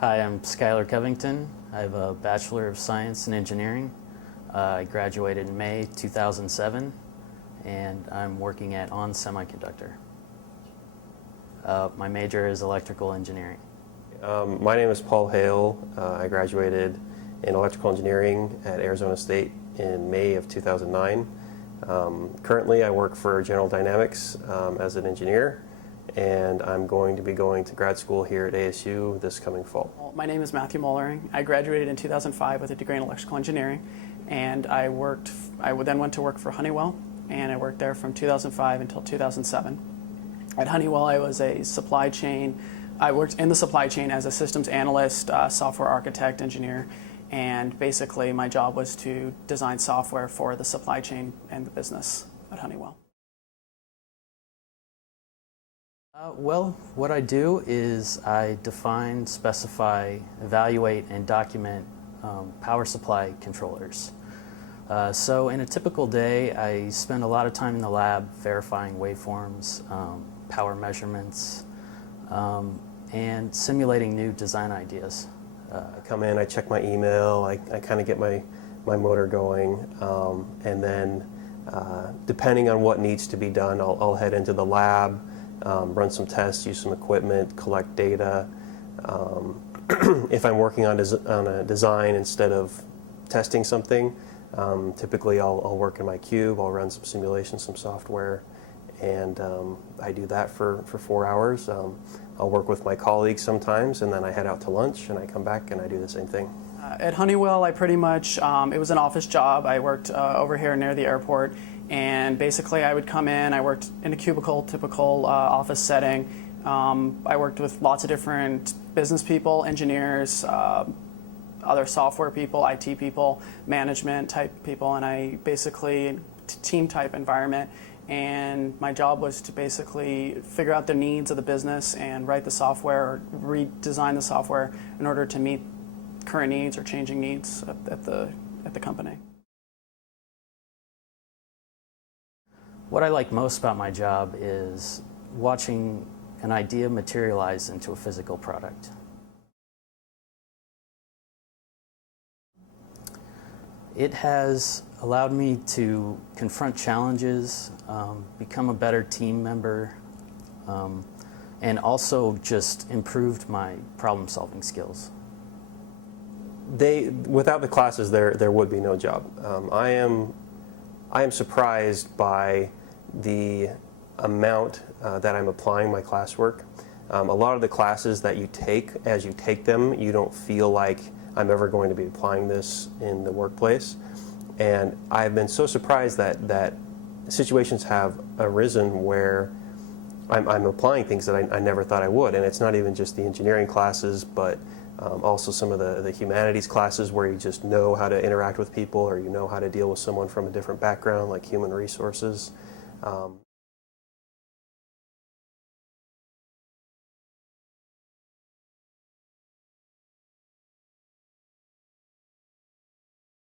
Hi, I'm Skylar Covington. I have a Bachelor of Science in Engineering. I graduated in May 2007, and I'm working at ON Semiconductor. My major is electrical engineering. My name is Paul Hale. I graduated in electrical engineering at Arizona State in May of 2009. Currently, I work for General Dynamics as an engineer, and I'm going to be going to grad school here at ASU this coming fall. My name is Matthew Mollering. I graduated in 2005 with a degree in electrical engineering, and I then went to work for Honeywell, and I worked there from 2005 until 2007. At Honeywell, I was a supply chain. I worked in the supply chain as a systems analyst, software architect, engineer, and basically my job was to design software for the supply chain and the business at Honeywell. Well, what I do is I define, specify, evaluate, and document power supply controllers. So in a typical day, I spend a lot of time in the lab verifying waveforms, power measurements, and simulating new design ideas. I come in, I check my email, I kind of get my motor going, and then depending on what needs to be done, I'll head into the lab, run some tests, use some equipment, collect data. If I'm working on a design instead of testing something, typically I'll work in my cube, I'll run some simulations, some software, and I do that for 4 hours. I'll work with my colleagues sometimes, and then I head out to lunch, and I come back and I do the same thing. At Honeywell, I pretty much, it was an office job. I worked over here near the airport, and basically I would come in, I worked in a cubicle, typical office setting. I worked with lots of different business people, engineers, other software people, IT people, management type people, and I basically, team type environment. And my job was to basically figure out the needs of the business and write the software or redesign the software in order to meet current needs or changing needs at the company. What I like most about my job is watching an idea materialize into a physical product. It has allowed me to confront challenges, become a better team member, and also just improved my problem-solving skills. Without the classes, there would be no job. I am surprised by the amount that I'm applying my classwork. A lot of the classes that you take, as you take them, you don't feel like I'm ever going to be applying this in the workplace. And I've been so surprised that situations have arisen where I'm applying things that I never thought I would. And it's not even just the engineering classes, but also some of the humanities classes where you just know how to interact with people, or you know how to deal with someone from a different background, like human resources.